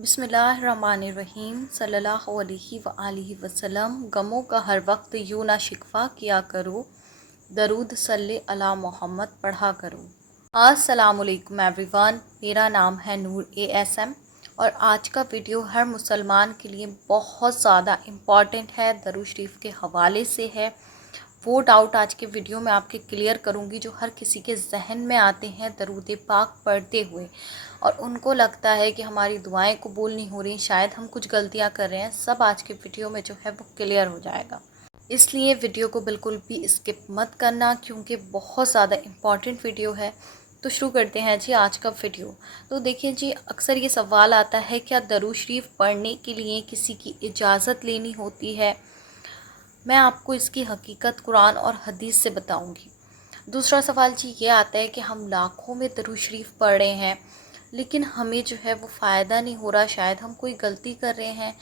बिस्मिल्लाहिर्रहमानिर्रहीम सल्लल्लाहु अलैहि वआलिहि वसल्लम। गमों का हर वक्त यूं ना शिकवा किया करो, दरूद सल्ले अला मोहम्मद पढ़ा करो। अस्सलामुअलैकुम एवरीवन, मेरा नाम है नूर ASM और आज का वीडियो हर मुसलमान के लिए बहुत ज़्यादा इम्पॉर्टेंट है, दरूद शरीफ के हवाले से है। वो डाउट आज के वीडियो में आपके क्लियर करूंगी जो हर किसी के जहन में आते हैं दरूद पाक पढ़ते हुए और उनको लगता है कि हमारी दुआएं कबूल नहीं हो रही, शायद हम कुछ गलतियां कर रहे हैं। सब आज के वीडियो में जो है वो क्लियर हो जाएगा, इसलिए वीडियो को बिल्कुल भी स्किप मत करना क्योंकि बहुत ज़्यादा इम्पॉर्टेंट वीडियो है। तो शुरू करते हैं जी आज का वीडियो। तो देखिए जी, अक्सर ये सवाल आता है क्या दरूद शरीफ पढ़ने के लिए किसी की इजाज़त लेनी होती है? मैं आपको इसकी हकीकत कुरान और हदीस से बताऊंगी। दूसरा सवाल जी ये आता है कि हम लाखों में दरूद शरीफ पढ़ रहे हैं लेकिन हमें जो है वो फ़ायदा नहीं हो रहा, शायद हम कोई गलती कर रहे हैं,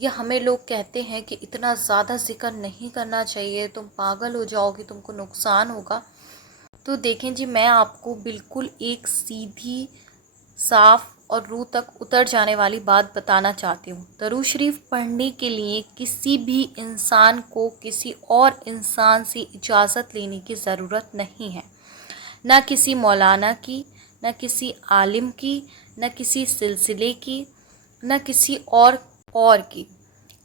या हमें लोग कहते हैं कि इतना ज़्यादा जिक्र नहीं करना चाहिए, तुम पागल हो जाओगे, तुमको नुकसान होगा। तो देखें जी, मैं आपको बिल्कुल एक सीधी, साफ और रूह तक उतर जाने वाली बात बताना चाहती हूँ। दरूद शरीफ पढ़ने के लिए किसी भी इंसान को किसी और इंसान से इजाज़त लेने की ज़रूरत नहीं है, ना किसी मौलाना की, न किसी आलिम की, न किसी सिलसिले की, न किसी और की।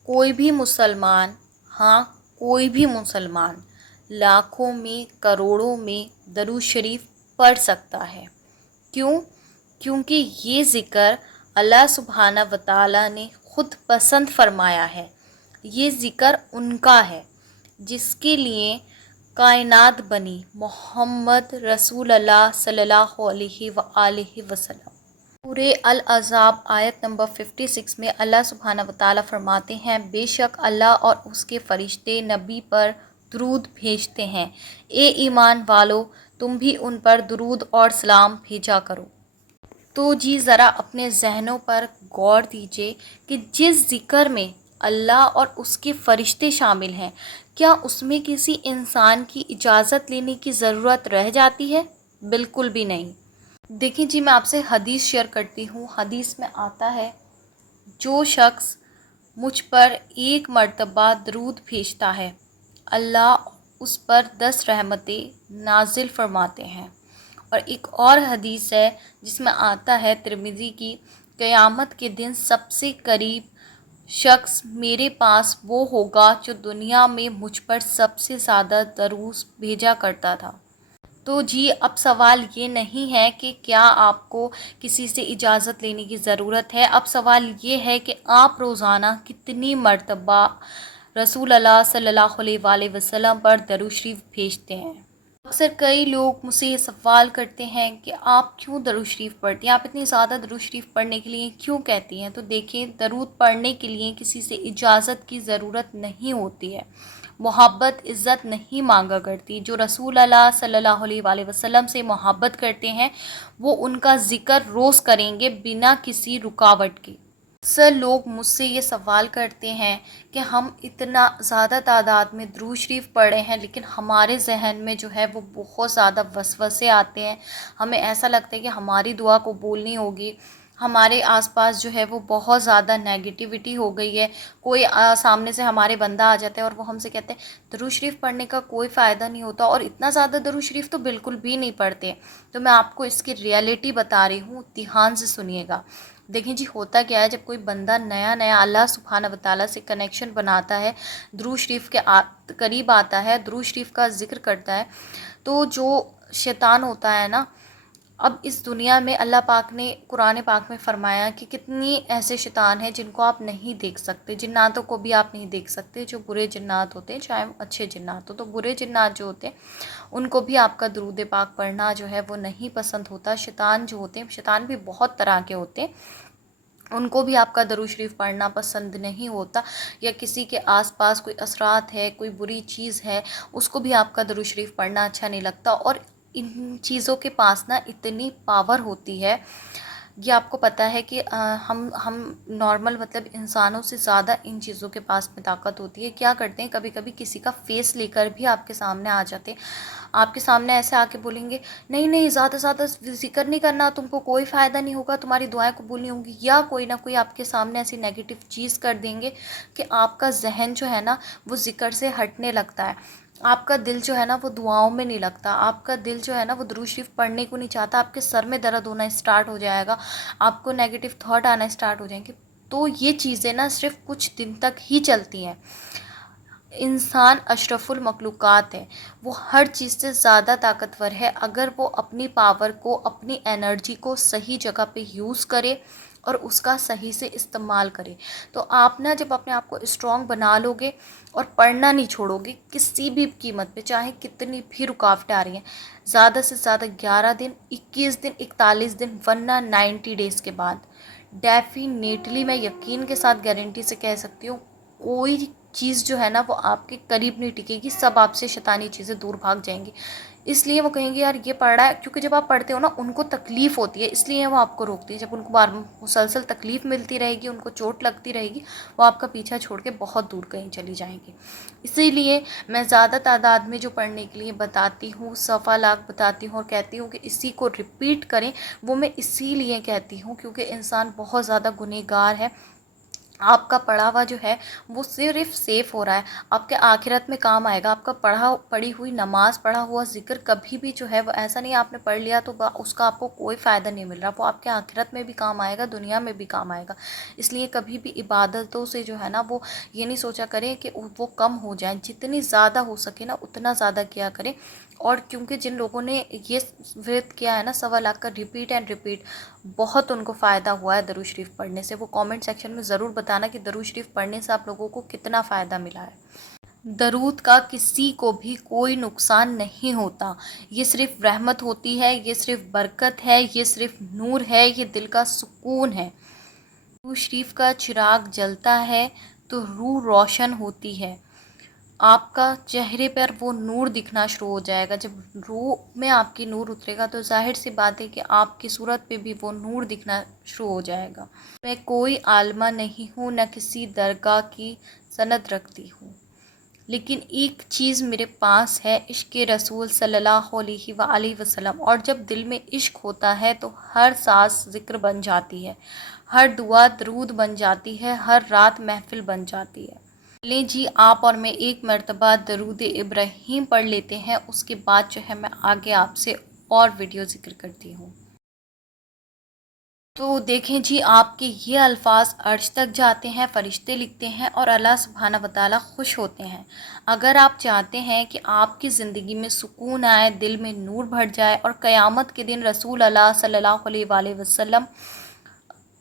कोई भी मुसलमान, हाँ कोई भी मुसलमान लाखों में करोड़ों में दरूद शरीफ पढ़ सकता है। क्यों? क्योंकि ये ज़िक्र अल्लाह सुब्हाना व तआला ने खुद पसंद फरमाया है। ये ज़िक्र उनका है जिसके लिए कायनात बनी, मोहम्मद रसूल अल्लाह सल्लल्लाहु अलैहि वआलिहि वसल्लम। सूरे अल अज़ाब आयत नंबर 56 में अल्लाह सुब्हाना व तआला फरमाते हैं, बेशक अल्लाह और उसके फरिश्ते नबी पर दुरूद भेजते हैं। ए ईमान वालो, तुम भी उन पर दुरूद और सलाम भेजा करो। तो जी ज़रा अपने जहनों पर गौर दीजिए कि जिस ज़िक्र में अल्लाह और उसके फरिश्ते शामिल हैं, क्या उसमें किसी इंसान की इजाज़त लेने की ज़रूरत रह जाती है? बिल्कुल भी नहीं। देखिए जी, मैं आपसे हदीस शेयर करती हूँ। हदीस में आता है, जो शख्स मुझ पर एक मर्तबा दरूद भेजता है, अल्लाह उस पर 10 रहमतें नाजिल फरमाते हैं। और एक और हदीस है जिसमें आता है तिरमिज़ी की, क़यामत के दिन सबसे करीब शख्स मेरे पास वो होगा जो दुनिया में मुझ पर सबसे ज़्यादा दरूद भेजा करता था। तो जी अब सवाल ये नहीं है कि क्या आपको किसी से इजाज़त लेने की ज़रूरत है, अब सवाल ये है कि आप रोज़ाना कितनी मर्तबा रसूल अल्लाह सल्लल्लाहु अलैहि वसल्लम पर दरूद शरीफ भेजते हैं। अक्सर कई लोग मुझसे ये सवाल करते हैं कि आप क्यों दरूद शरीफ पढ़ती हैं, आप इतनी ज़्यादा दरूद शरीफ पढ़ने के लिए क्यों कहती हैं? तो देखिए, दरूद पढ़ने के लिए किसी से इजाज़त की ज़रूरत नहीं होती है। मोहब्बत इज़्ज़त नहीं मांगा करती। जो रसूल अल्लाह सल्लल्लाहु अलैहि वसल्लम से मोहब्बत करते हैं वो उनका ज़िक्र रोज़ करेंगे बिना किसी रुकावट के। अक्सर लोग मुझसे ये सवाल करते हैं कि हम इतना ज़्यादा तादाद में दरूद शरीफ पढ़े हैं लेकिन हमारे जहन में जो है वो बहुत ज़्यादा वसवसे आते हैं। हमें ऐसा लगता है कि हमारी दुआ कबूल नहीं होगी, हमारे आसपास जो है वो बहुत ज़्यादा नेगेटिविटी हो गई है। कोई सामने से हमारे बंदा आ जाता है और वो हमसे कहते हैं दरूद शरीफ पढ़ने का कोई फ़ायदा नहीं होता, और इतना ज़्यादा दरूद शरीफ तो बिल्कुल भी नहीं पढ़ते। तो मैं आपको इसकी रियलिटी बता रही हूँ, ध्यान से सुनिएगा। देखिए जी, होता क्या है, जब कोई बंदा नया नया अल्लाह सुब्हाना व तआला से कनेक्शन बनाता है, दरूद शरीफ के करीब आता है, दरूद शरीफ का जिक्र करता है, तो जो शैतान होता है ना, अब इस दुनिया में अल्लाह पाक ने कुरान पाक में फ़रमाया कि कितनी ऐसे शैतान हैं जिनको आप नहीं देख सकते, जिन्नातों को भी आप नहीं देख सकते। जो बुरे जिन्नात होते हैं, चाहे अच्छे जिन्नात हो, तो बुरे जिन्नात जो होते हैं उनको भी आपका दरूद पाक पढ़ना जो है वो नहीं पसंद होता। शैतान जो होते हैं, शैतान भी बहुत तरह के होते हैं, उनको भी आपका दरूद शरीफ पढ़ना पसंद नहीं होता। या किसी के आसपास कोई असरात है, कोई बुरी चीज़ है, उसको भी आपका दरूद शरीफ पढ़ना अच्छा नहीं लगता। और इन चीज़ों के पास ना इतनी पावर होती है یہ آپ کو پتہ ہے کہ ہم نارمل مطلب انسانوں سے زیادہ ان چیزوں کے پاس میں طاقت ہوتی ہے. کیا کرتے ہیں کبھی کبھی کسی کا فیس لے کر بھی آپ کے سامنے آ جاتے ہیں, آپ کے سامنے ایسے آ کے بولیں گے نہیں نہیں زیادہ زیادہ ذکر نہیں کرنا, تم کو کوئی فائدہ نہیں ہوگا, تمہاری دعائیں قبول نہیں ہوں گی, یا کوئی نہ کوئی آپ کے سامنے ایسی نیگیٹو چیز کر دیں گے کہ آپ کا ذہن جو ہے نا وہ ذکر سے ہٹنے لگتا ہے, آپ کا دل جو ہے نا وہ دعاؤں میں نہیں لگتا, آپ کا دل جو ہے نا وہ درود شریف پڑھنے کو نہیں چاہتا, آپ کے سر میں درد ہونا اسٹارٹ ہو جائے گا, آپ کو نیگیٹو تھاٹ آنا اسٹارٹ ہو جائیں گے. تو یہ چیزیں نا صرف کچھ دن تک ہی چلتی ہیں. انسان اشرف المخلوقات ہے, وہ ہر چیز سے زیادہ طاقتور ہے اگر وہ اپنی پاور کو, اپنی انرجی کو صحیح جگہ پہ یوز کرے اور اس کا صحیح سے استعمال کرے. تو آپ نا جب اپنے آپ کو اسٹرانگ بنا لو گے اور پڑھنا نہیں چھوڑو گے کسی بھی قیمت پہ, چاہے کتنی بھی رکاوٹیں آ رہی ہیں, زیادہ سے زیادہ 11 دن, 21 دن, 41 دن, ورنہ 90 ڈیز کے بعد ڈیفینیٹلی میں یقین کے ساتھ گارنٹی سے کہہ سکتی ہوں کوئی چیز جو ہے نا وہ آپ کے قریب نہیں ٹکے گی, سب آپ سے شیطانی چیزیں دور بھاگ جائیں گی. اس لیے وہ کہیں گے یار یہ پڑھ رہا ہے, کیونکہ جب آپ پڑھتے ہو نا ان کو تکلیف ہوتی ہے, اس لیے وہ آپ کو روکتی ہے. جب ان کو بار مسلسل تکلیف ملتی رہے گی, ان کو چوٹ لگتی رہے گی, وہ آپ کا پیچھا چھوڑ کے بہت دور کہیں چلی جائیں گی. اسی لیے میں زیادہ تعداد میں جو پڑھنے کے لیے بتاتی ہوں, صفحہ لاکھ بتاتی ہوں اور کہتی ہوں کہ اسی کو ریپیٹ کریں, وہ میں اسی لیے کہتی ہوں کیونکہ انسان بہت زیادہ گنہگار ہے. آپ کا پڑھا ہوا جو ہے وہ صرف سیف ہو رہا ہے, آپ کے آخرت میں کام آئے گا. آپ کا پڑھی ہوئی نماز, پڑھا ہوا ذکر کبھی بھی جو ہے وہ ایسا نہیں آپ نے پڑھ لیا تو اس کا آپ کو کوئی فائدہ نہیں مل رہا, وہ آپ کے آخرت میں بھی کام آئے گا, دنیا میں بھی کام آئے گا. اس لیے کبھی بھی عبادتوں سے جو ہے نا وہ یہ نہیں سوچا کریں کہ وہ کم ہو جائیں, جتنی زیادہ ہو سکے نا اتنا زیادہ کیا کریں. اور کیونکہ جن لوگوں نے یہ ورد کیا ہے نا 1.25 لاکھ کا, ریپیٹ اینڈ ریپیٹ, بہت ان کو فائدہ ہوا ہے درود شریف پڑھنے سے. وہ کامنٹ سیکشن میں ضرور بتانا کہ درود شریف پڑھنے سے آپ لوگوں کو کتنا فائدہ ملا ہے. درود کا کسی کو بھی کوئی نقصان نہیں ہوتا, یہ صرف رحمت ہوتی ہے, یہ صرف برکت ہے, یہ صرف نور ہے, یہ دل کا سکون ہے. درود شریف کا چراغ جلتا ہے تو روح روشن ہوتی ہے, آپ کا چہرے پر وہ نور دکھنا شروع ہو جائے گا. جب روح میں آپ کی نور اترے گا تو ظاہر سی بات ہے کہ آپ کی صورت پہ بھی وہ نور دکھنا شروع ہو جائے گا. میں کوئی عالمہ نہیں ہوں, نہ کسی درگاہ کی سند رکھتی ہوں, لیکن ایک چیز میرے پاس ہے, عشق رسول صلی اللہ علیہ وآلہ وسلم. اور جب دل میں عشق ہوتا ہے تو ہر سانس ذکر بن جاتی ہے, ہر دعا درود بن جاتی ہے, ہر رات محفل بن جاتی ہے. لیں جی آپ اور میں ایک مرتبہ درود ابراہیم پڑھ لیتے ہیں, اس کے بعد جو ہے میں آگے آپ سے اور ویڈیو ذکر کرتی ہوں. تو دیکھیں جی آپ کے یہ الفاظ عرش تک جاتے ہیں, فرشتے لکھتے ہیں اور اللہ سبحانہ وتعالی خوش ہوتے ہیں. اگر آپ چاہتے ہیں کہ آپ کی زندگی میں سکون آئے, دل میں نور بھر جائے اور قیامت کے دن رسول اللہ صلی اللہ علیہ وآلہ وسلم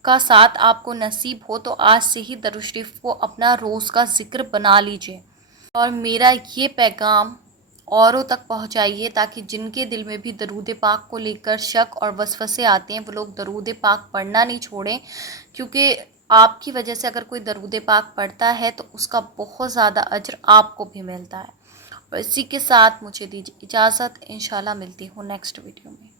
کا ساتھ آپ کو نصیب ہو, تو آج سے ہی درود شریف کو اپنا روز کا ذکر بنا لیجئے. اور میرا یہ پیغام اوروں تک پہنچائیے تاکہ جن کے دل میں بھی درود پاک کو لے کر شک اور وسوسے آتے ہیں وہ لوگ درود پاک پڑھنا نہیں چھوڑیں, کیونکہ آپ کی وجہ سے اگر کوئی درود پاک پڑھتا ہے تو اس کا بہت زیادہ اجر آپ کو بھی ملتا ہے. اور اسی کے ساتھ مجھے دیجیے اجازت, انشاءاللہ ملتی ہوں نیکسٹ ویڈیو میں.